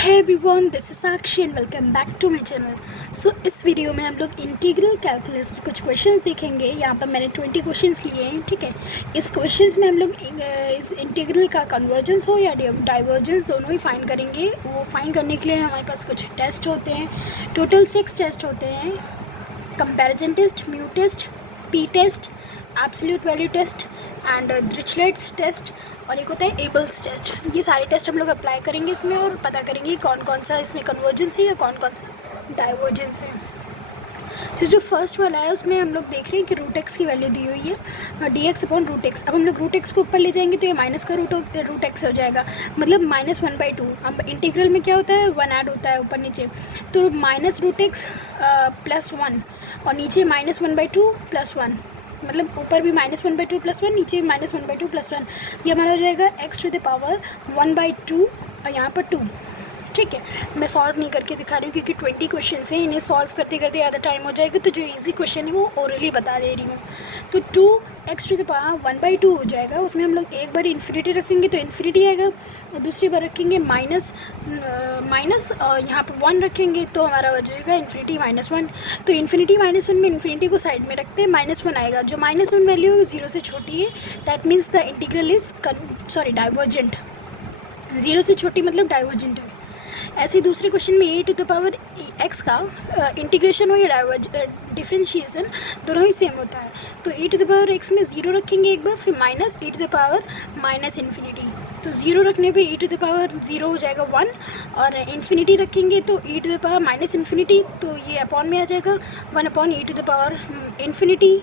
Hey everyone, this is Sakshi and welcome back to my channel. So इस video में हम लोग इंटीग्रल कैलकुलस के कुछ क्वेश्चंस देखेंगे। यहाँ पर मैंने 20 क्वेश्चंस लिए हैं, ठीक है। इस क्वेश्चंस में हम लोग इस इंटीग्रल का कन्वर्जेंस हो या डाइवर्जेंस दोनों ही फाइंड करेंगे। वो फाइंड करने के लिए हमारे पास कुछ टेस्ट होते हैं। टोटल 6 टेस्ट होते हैं। Comparison test, mu test, P test, absolute value test and Dirichlet's test और एक होता है एबल्स टेस्ट। ये सारे टेस्ट हम लोग अप्लाई करेंगे इसमें और पता करेंगे कौन कौन सा इसमें कन्वर्जेंस है या कौन कौन सा डाइवर्जेंस है। तो जो फर्स्ट वाला है उसमें हम लोग देख रहे हैं कि रूट एक्स की वैल्यू दी हुई है dx अपॉन रूट एक्स। अब हम लोग रूट एक्स को ऊपर ले जाएंगे तो ये माइनस का रूट एक्स हो जाएगा, मतलब -1/2। अब इंटीग्रल में क्या होता है, 1 ऐड होता है ऊपर नीचे, तो माइनस रूट एक्स प्लस 1 और नीचे -1/2 प्लस 1, मतलब ऊपर भी -1/2 प्लस 1, नीचे भी -1/2 प्लस 1। ये हमारा हो जाएगा x⁴ 1/2 और यहाँ पर 2, ठीक है। मैं सॉल्व नहीं करके दिखा रही हूँ क्योंकि 20 क्वेश्चन हैं, इन्हें सॉल्व करते करते ज़्यादा टाइम हो जाएगा, तो जो इजी क्वेश्चन है वो ओरली बता दे रही हूँ। तो 2x⁴ 1/2 हो जाएगा। उसमें हम लोग एक बार इन्फिनिटी रखेंगे तो इन्फिनिटी आएगा और दूसरी बार रखेंगे माइनस यहाँ पर 1 रखेंगे तो हमारा हो जाएगा इन्फिनिटी -1। तो इन्फिनिटी -1 में इन्फिनिटी को साइड में रखते हैं, -1 आएगा। जो -1 वैल्यू है 0 से छोटी है, that means the integral is divergent. 0 से छोटी मतलब डाइवर्जेंट है। ऐसे दूसरे क्वेश्चन में e⁴x का इंटीग्रेशन हो या डिफ्रेंशिएशन दोनों ही सेम होता है। तो e⁴x में 0 रखेंगे एक बार, फिर माइनस e⁻ इन्फिनिटी। तो 0 रखने पे e⁻0 हो जाएगा 1 और इन्फिनिटी रखेंगे तो e⁻ इन्फिनिटी, तो ये अपॉन में आ जाएगा 1/e⁻ इन्फिनिटी।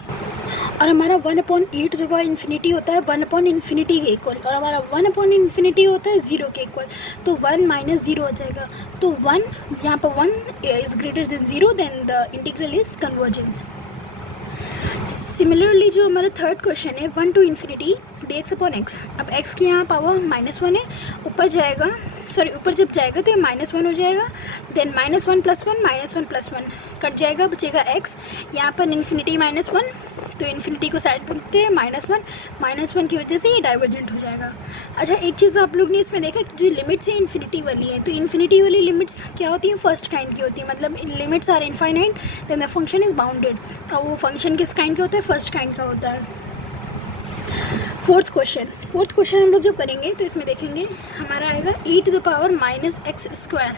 और हमारा 1/e⁻ इन्फिनिटी होता है 1/∞ के इक्वल, और हमारा 1/∞ होता है 0 के इक्वल, तो 1 - 0 हो जाएगा। तो 1 यहाँ पर 1 is greater than 0, then the integral is convergence. Similarly जो हमारा थर्ड क्वेश्चन है 1 to ∞ dx अपॉन एक्स। अब x की यहाँ पावर -1 है, ऊपर जाएगा, सॉरी ऊपर जब जाएगा तो ये -1 हो जाएगा, देन -1 + 1 -1 + 1 कट जाएगा, बचेगा x। यहाँ पर इन्फिनिटी -1, तो इन्फिनिटी को साइड पर रखते हैं, -1 की वजह से ये डाइवर्जेंट हो जाएगा। अच्छा, एक चीज़ आप लोग ने इसमें देखा कि जो लिमिट्स है इन्फिनिटी वाली है, तो इन्फिनिटी वाली लिमिट्स क्या होती हैं, फर्स्ट काइंड की होती है, मतलब limits are infinite then the function is bounded. और वो फंक्शन किस काइंड का होता है, फर्स्ट काइंड का होता है। फोर्थ क्वेश्चन हम लोग जब करेंगे तो इसमें देखेंगे हमारा आएगा e⁻x²।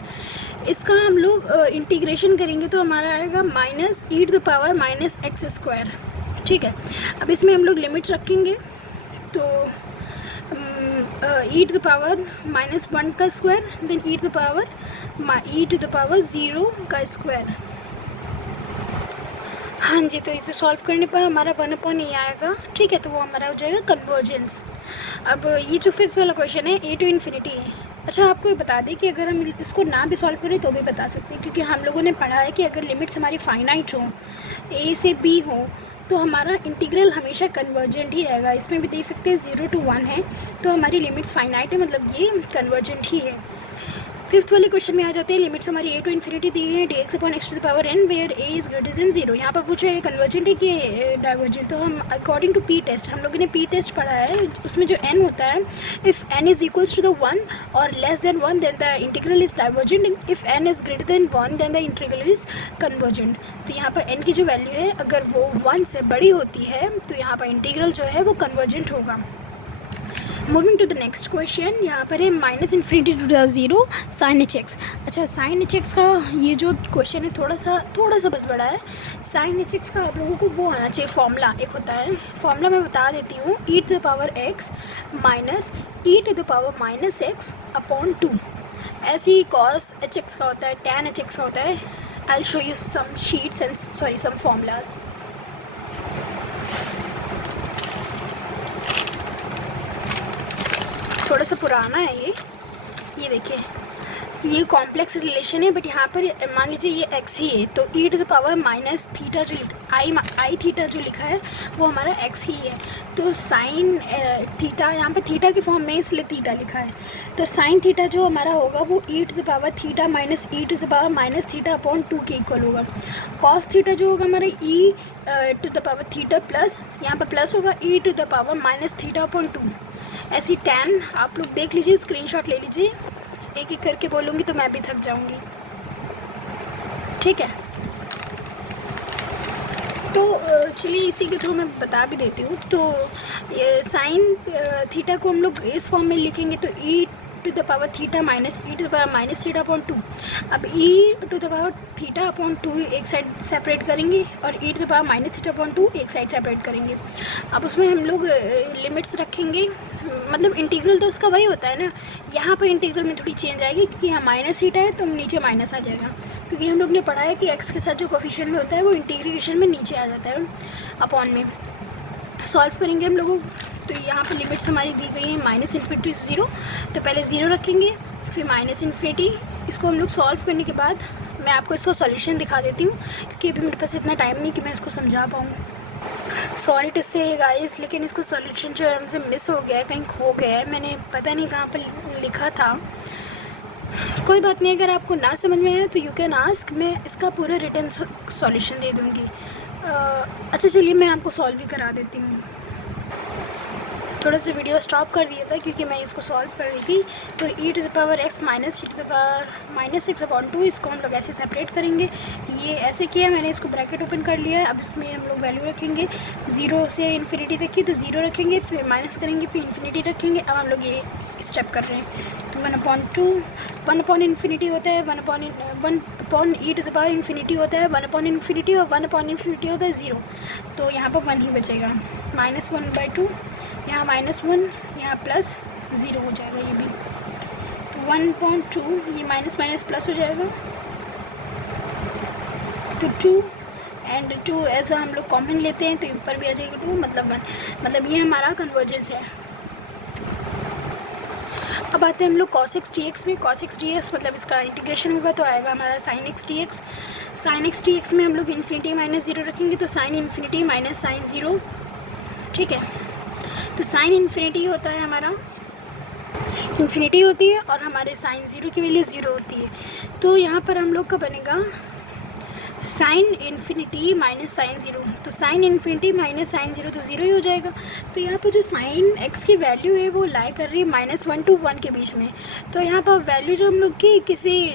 इसका हम लोग इंटीग्रेशन करेंगे तो हमारा आएगा -e⁻−x², ठीक है। अब इसमें हम लोग लिमिट्स रखेंगे तो e⁻−1 का स्क्वायर, देन e⁻0 का स्क्वायर। हाँ जी, तो इसे सॉल्व करने पर हमारा 1/e आएगा, ठीक है। तो वो हमारा हो जाएगा कन्वर्जेंस। अब ये जो फिफ्थ वाला क्वेश्चन है a to ∞ है। अच्छा, आपको ये बता दें कि अगर हम इसको ना भी सॉल्व करें तो भी बता सकते हैं, क्योंकि हम लोगों ने पढ़ा है कि अगर लिमिट्स हमारी फाइनाइट हों, a से b हो, तो हमारा इंटीग्रल हमेशा कन्वर्जेंट ही रहेगा। इसमें भी देख सकते हैं 0 to 1 है, तो हमारी लिमिट्स फाइनाइट है, मतलब ये कन्वर्जेंट ही है। फिफ्थ वाले क्वेश्चन में आ जाते हैं, लिमिट्स हमारी a to ∞ दी है dx upon x⁴n where a is greater than 0। यहाँ पर पूछा है कन्वर्जेंट है कि डाइवर्जेंट, तो हम अकॉर्डिंग टू पी टेस्ट, हम लोगों ने पी टेस्ट पढ़ा है, उसमें जो n होता है, if n is equals to the 1 और less than 1 then the integral is divergent, and if n is greater than 1 then the integral is convergent. तो यहाँ पर n की जो वैल्यू है अगर वो 1 से बड़ी होती है तो यहाँ पर इंटीग्रल जो है वो कन्वर्जेंट होगा। Moving to the next question, यहाँ पर है -∞ to 0 sin hx। अच्छा, sin hx का ये जो क्वेश्चन है थोड़ा सा बस बड़ा है। sin hx का आप लोगों को वो आना चाहिए, फॉर्मूला एक होता है, फॉर्मूला मैं बता देती हूँ, e⁻x - e⁻−x अपॉन 2। ऐसे ही cos hx का होता है, tan hx का होता है। I will show you some sheets and some formulas. थोड़ा सा पुराना है ये देखिए, ये कॉम्प्लेक्स रिलेशन है, बट यहाँ पर मान लीजिए ये x ही है, तो e⁻−θ जो आई थीटा जो लिखा है वो हमारा x ही है। तो साइन थीटा, यहाँ पर थीटा की फॉर्म में इसलिए थीटा लिखा है, तो साइन थीटा जो हमारा होगा वो e⁻θ - e⁻θ अपॉन 2 के इक्वल होगा। कॉस थीटा जो होगा हमारा e⁻θ प्लस, यहाँ पर प्लस होगा e⁻−θ अपॉन 2। ऐसी tan आप लोग देख लीजिए, स्क्रीनशॉट ले लीजिए, एक एक करके बोलूँगी तो मैं भी थक जाऊँगी, ठीक है। तो चलिए इसी के थ्रू मैं बता भी देती हूँ। तो ये साइन थीटा को हम लोग इस फॉर्म में लिखेंगे, तो e to the power theta minus e to the power minus theta upon 2। अब e to the power theta upon 2 एक साइड सेपरेट करेंगे और e to the power minus theta upon 2 एक साइड सेपरेट करेंगे। अब उसमें हम लोग लिमिट्स रखेंगे, मतलब इंटीग्रल तो उसका वही होता है ना। यहाँ पर इंटीग्रल में थोड़ी चेंज आएगी क्योंकि यहाँ माइनस थीटा है तो नीचे माइनस आ जाएगा, क्योंकि हम लोग ने पढ़ा है कि एक्स के साथ जो कोफिशिएंट में होता है वो इंटीग्रेशन में नीचे आ जाता है अपॉन में। सॉल्व करेंगे हम लोगों, तो यहाँ पर लिमिट्स हमारी दी गई हैं माइनस इन्फिनिटी से 0। तो पहले 0 रखेंगे, फिर माइनस इन्फिनिटी। इसको हम लोग सॉल्व करने के बाद मैं आपको इसका सॉल्यूशन दिखा देती हूँ, क्योंकि अभी मेरे पास इतना टाइम नहीं कि मैं इसको समझा पाऊँ। सॉरी टू से गाइस, लेकिन इसका सॉल्यूशन जो है हमसे मिस हो गया है, कहीं खो गया है, मैंने पता नहीं कहाँ पर लिखा था। कोई बात नहीं, अगर आपको ना समझ में आए तो यू कैन आस्क, मैं इसका पूरा रिटर्न सॉल्यूशन दे दूँगी। अच्छा चलिए मैं आपको सॉल्व भी करा देती हूँ। थोड़ा सा वीडियो स्टॉप कर दिया था क्योंकि मैं इसको सॉल्व कर रही थी। तो e to the power x minus e to the power minus 6 upon 2, इसको हम लोग ऐसे सेपरेट करेंगे। ये ऐसे किया मैंने, इसको ब्रैकेट ओपन कर लिया है। अब इसमें हम लोग वैल्यू रखेंगे 0 से इन्फिनिटी तक की, तो 0 रखेंगे, फिर माइनस करेंगे, फिर इन्फिनिटी रखेंगे। अब हम लोग ये स्टेप कर रहे हैं। तो 1/2 1 अपॉन इन्फिनिटी होता है, 1 upon e to the power infinity होता है 1 अपॉन इन्फिनिटी, और 1 अपॉन इन्फिनिटी होता है 0। तो यहाँ पर 1 ही बचेगा, -1/2, यहाँ -1, यहाँ प्लस 0 हो जाएगा ये भी। तो 1/2, ये माइनस माइनस प्लस हो जाएगा, तो 2 एंड 2 ऐसा हम लोग कॉमन लेते हैं तो ऊपर भी आ जाएगा 2, मतलब 1। मतलब ये हमारा कन्वर्जेंस है। अब आते हैं हम लोग cos x dx में। cos x dx मतलब इसका इंटीग्रेशन होगा तो आएगा हमारा sin x dx। sin x dx में हम लोग इन्फिनिटी माइनस 0 रखेंगे, तो sin इन्फिनिटी माइनस sin 0, ठीक है। तो sin इन्फिनिटी होता है हमारा, इन्फिनिटी होती है और हमारे sin 0 की वैल्यू 0 होती है। तो यहाँ पर हम लोग का बनेगा sin इन्फिनिटी माइनस sin 0। तो sin इन्फिनिटी माइनस sin 0 तो 0 ही हो जाएगा। तो यहाँ पर जो sin x की वैल्यू है वो लाई कर रही है -1 to 1 के बीच में। तो यहाँ पर वैल्यू जो हम लोग की किसी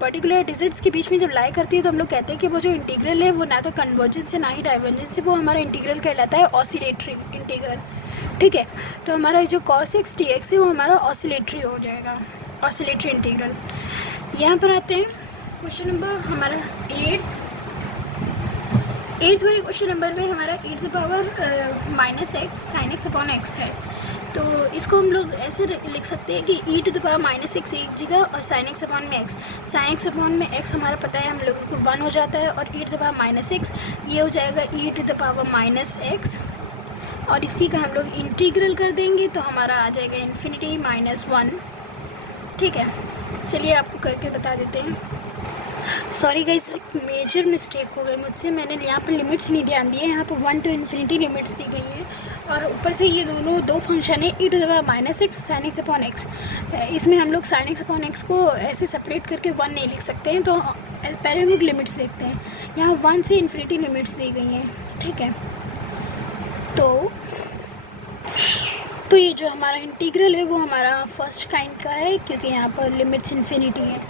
पर्टिकुलर डिजिट्स के बीच में जब लाई करती है तो हम लोग कहते हैं कि वो जो इंटीग्रल है वो ना तो कन्वर्जेंस है ना ही डाइवर्जेंस है, वो हमारा इंटीग्रल कहलाता है ऑसिलेटरी इंटीग्रल, ठीक है। तो हमारा जो cos x dx है वो हमारा ऑसिलेटरी हो जाएगा, ऑसिलेटरी इंटीग्रल। यहाँ पर आते हैं क्वेश्चन नंबर हमारा 8th वाले क्वेश्चन नंबर में हमारा e to the power -x sin x upon x है। तो इसको हम लोग ऐसे लिख सकते हैं कि e to the power -x एक जगह और sin x अपॉन में x। sin x अपॉन में x हमारा पता है हम लोगों को 1 हो जाता है, और e to the power -x ये हो जाएगा e to the power -x, और इसी का हम लोग इंटीग्रल कर देंगे तो हमारा आ जाएगा इन्फिनिटी -1, ठीक है। चलिए आपको करके बता देते हैं। सॉरी गाइस, मेजर मिस्टेक हो गई मुझसे, मैंने यहाँ पर लिमिट्स नहीं ध्यान दिए। यहाँ पर 1 to इन्फिनिटी लिमिट्स दी गई हैं, और ऊपर से ये दोनों दो फंक्शन है e to the power -x sin x upon x। इसमें हम लोग sin x अपॉन x को ऐसे सेपरेट करके 1 नहीं लिख सकते हैं, तो पहले हम लोग लिमिट्स देखते हैं। यहाँ 1 से इन्फिनिटी लिमिट्स दी गई हैं, ठीक है। तो ये जो हमारा इंटीग्रल है वो हमारा फर्स्ट काइंड का है, क्योंकि यहाँ पर लिमिट्स इन्फिनिटी है।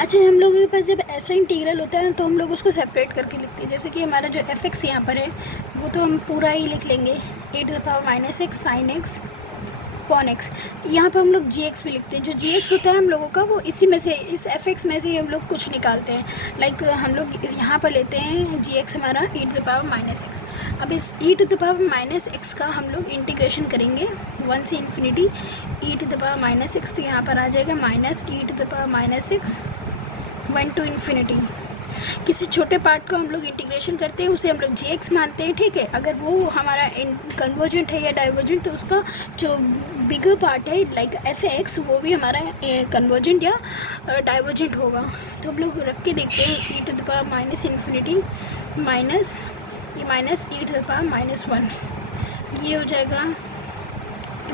अच्छा, हम लोगों के पास जब ऐसा इंटीग्रल होता है तो हम लोग उसको सेपरेट करके लिखते हैं। जैसे कि हमारा जो fx यहाँ पर है वो तो हम पूरा ही लिख लेंगे e to the power -x sin x upon x। यहाँ पर हम लोग gx भी लिखते हैं। जो gx होता है हम लोगों का वो इसी में से, इस fx में से ही हम लोग कुछ निकालते हैं। लाइक हम लोग यहाँ पर लेते हैं gx हमारा e to the power -x। अब इस e to the power -x का हम लोग इंटीग्रेशन करेंगे 1 से infinity e to the power -x, तो यहाँ पर आ जाएगा -e to the power -x 1 to infinity. किसी छोटे पार्ट को हम लोग इंटीग्रेशन करते हैं उसे हम लोग gx मानते हैं, ठीक है। अगर वो हमारा कन्वर्जेंट है या डाइवर्जेंट तो उसका जो बिगर पार्ट है लाइक fx वो भी हमारा कन्वर्जेंट या डाइवर्जेंट होगा। तो हम लोग रख के देखते हैं e to the power -infinity minus e to the power -1, ये हो जाएगा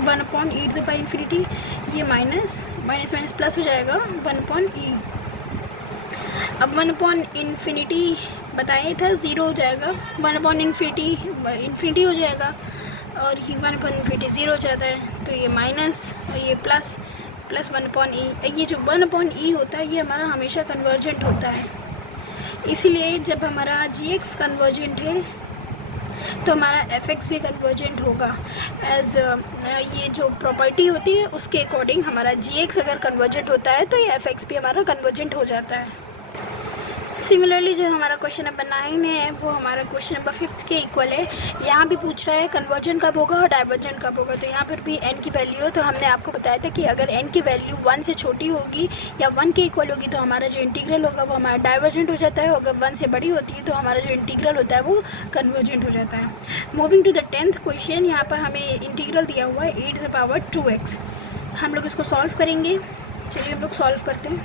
1 upon e to the power infinity, ये माइनस प्लस हो जाएगा 1 अपॉन e। अब 1 अपॉन इन्फिनिटी बताया था 0 हो जाएगा, 1 अपॉन इन्फिनिटी हो जाएगा, और ये 1 अपॉन इन्फिनिटी 0 हो जाता है। तो ये माइनस और ये प्लस, प्लस 1/e। ये जो 1/e होता है ये हमारा हमेशा कन्वर्जेंट होता है, इसीलिए जब हमारा gx कन्वर्जेंट है तो हमारा fx भी कन्वर्जेंट होगा। एज ये जो प्रॉपर्टी होती है उसके अकॉर्डिंग हमारा gx अगर कन्वर्जेंट होता है तो ये fx भी हमारा कन्वर्जेंट हो जाता है। सिमिलरली जो हमारा क्वेश्चन नंबर 9 है वो हमारा क्वेश्चन नंबर 5 के इक्वल है। यहाँ भी पूछ रहा है कन्वर्जन कब होगा और डाइवर्जन कब होगा। तो यहाँ पर भी n की वैल्यू हो, तो हमने आपको बताया था कि अगर n की वैल्यू 1 से छोटी होगी या 1 के इक्वल होगी तो हमारा जो इंटीग्रल होगा वो हमारा डाइवर्जेंट हो जाता है, अगर 1 से बड़ी होती है तो हमारा जो इंटीग्रल होता है वो कन्वर्जेंट हो जाता है। Moving to the 10th question, यहाँ पर हमें इंटीग्रल दिया हुआ है e⁻²x। हम लोग इसको सॉल्व करेंगे। चलिए हम लोग सॉल्व करते हैं।